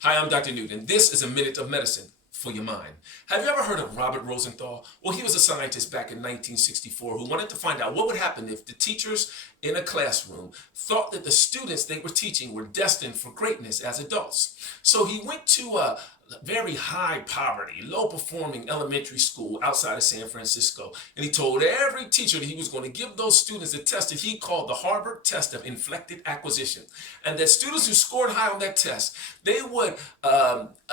Hi, I'm Dr. Newt, and this is a Minute of Medicine for your mind. Have you ever heard of Robert Rosenthal? Well, he was a scientist back in 1964 who wanted to find out what would happen if the teachers in a classroom thought that the students they were teaching were destined for greatness as adults. So he went to a very high poverty, low performing elementary school outside of San Francisco. And he told every teacher that he was going to give those students a test that he called the Harvard test of inflected acquisition. And that students who scored high on that test, they would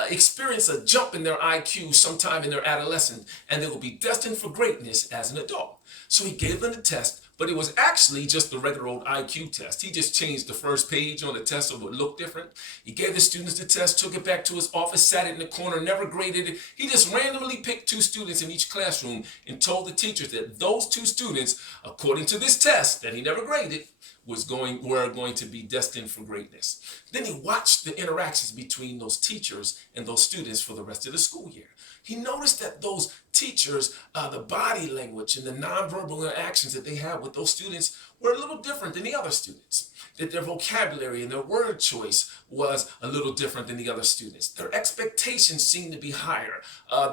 experience a jump in their IQ sometime in their adolescence, and they would be destined for greatness as an adult. So he gave them the test, but it was actually just the regular old IQ test. He just changed the first page on the test so it would look different. He gave the students the test, took it back to his office, sat it in the corner, never graded it. He just randomly picked two students in each classroom and told the teachers that those two students, according to this test that he never graded, were going to be destined for greatness. Then he watched the interactions between those teachers and those students for the rest of the school year. He noticed that those teachers, the body language and the nonverbal interactions that they had with those students were a little different than the other students. That their vocabulary and their word choice was a little different than the other students. Their expectations seemed to be higher.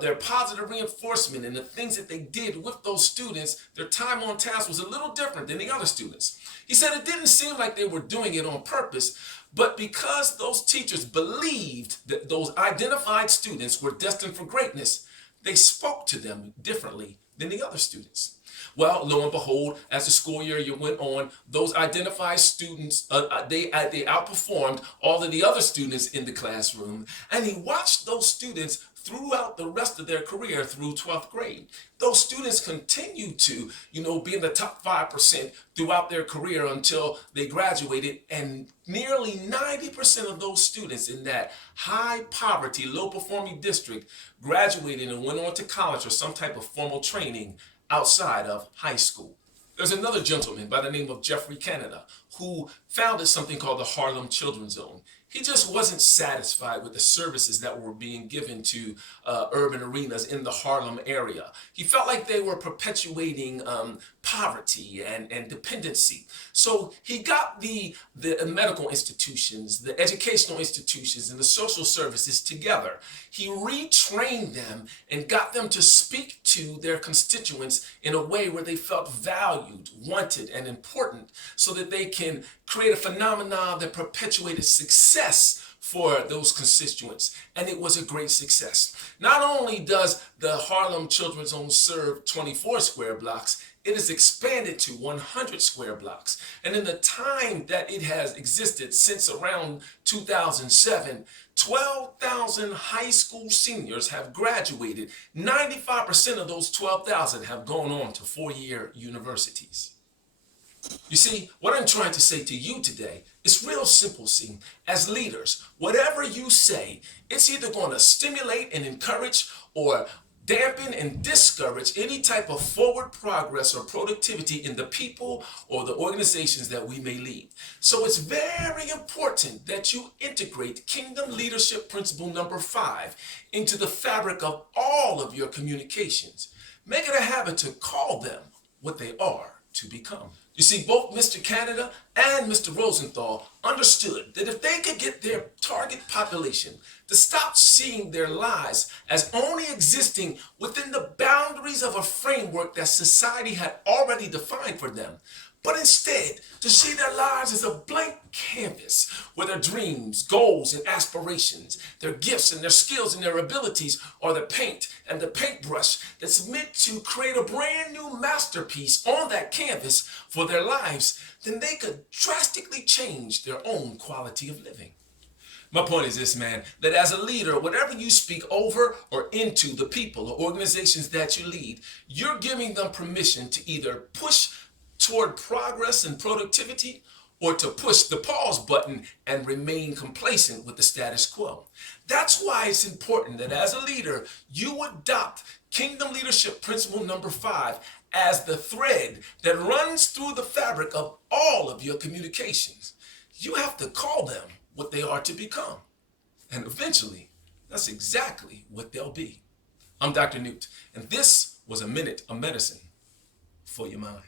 Their positive reinforcement and the things that they did with those students, their time on task was a little different than the other students. He said it didn't seem like they were doing it on purpose, but because those teachers believed that those identified students were destined for greatness, they spoke to them differently than the other students. Well, lo and behold, as the school year went on, those identified students, they outperformed all of the other students in the classroom. And he watched those students throughout the rest of their career through 12th grade. Those students continued to, be in the top 5% throughout their career until they graduated. And nearly 90% of those students in that high poverty, low performing district graduated and went on to college or some type of formal training outside of high school. There's another gentleman by the name of Jeffrey Canada who founded something called the Harlem Children's Zone. He just wasn't satisfied with the services that were being given to urban arenas in the Harlem area. He felt like they were perpetuating poverty and dependency. So he got the medical institutions, the educational institutions, and the social services together. He retrained them and got them to speak to their constituents in a way where they felt valued, wanted, and important, so that they can create a phenomenon that perpetuated success for those constituents. And it was a great success. Not only does the Harlem Children's Zone serve 24 square blocks, it has expanded to 100 square blocks. And in the time that it has existed since around 2007, 12,000 high school seniors have graduated. 95% of those 12,000 have gone on to four-year universities. You see, what I'm trying to say to you today is real simple, see. As leaders, whatever you say, it's either going to stimulate and encourage or dampen and discourage any type of forward progress or productivity in the people or the organizations that we may lead. So it's very important that you integrate Kingdom Leadership Principle number 5 into the fabric of all of your communications. Make it a habit to call them what they are to become. You see, both Mr. Canada and Mr. Rosenthal understood that if they could get their target population to stop seeing their lives as only existing within the boundaries of a framework that society had already defined for them, but instead to see their lives as a blank canvas where their dreams, goals, and aspirations, their gifts and their skills and their abilities are the paint and the paintbrush that's meant to create a brand new masterpiece on that canvas for their lives, then they could drastically change their own quality of living. My point is this, man, that as a leader, whatever you speak over or into the people or organizations that you lead, you're giving them permission to either push toward progress and productivity, or to push the pause button and remain complacent with the status quo. That's why it's important that as a leader, you adopt Kingdom Leadership Principle number 5 as the thread that runs through the fabric of all of your communications. You have to call them what they are to become. And eventually, that's exactly what they'll be. I'm Dr. Newt, and this was a Minute of Medicine for your mind.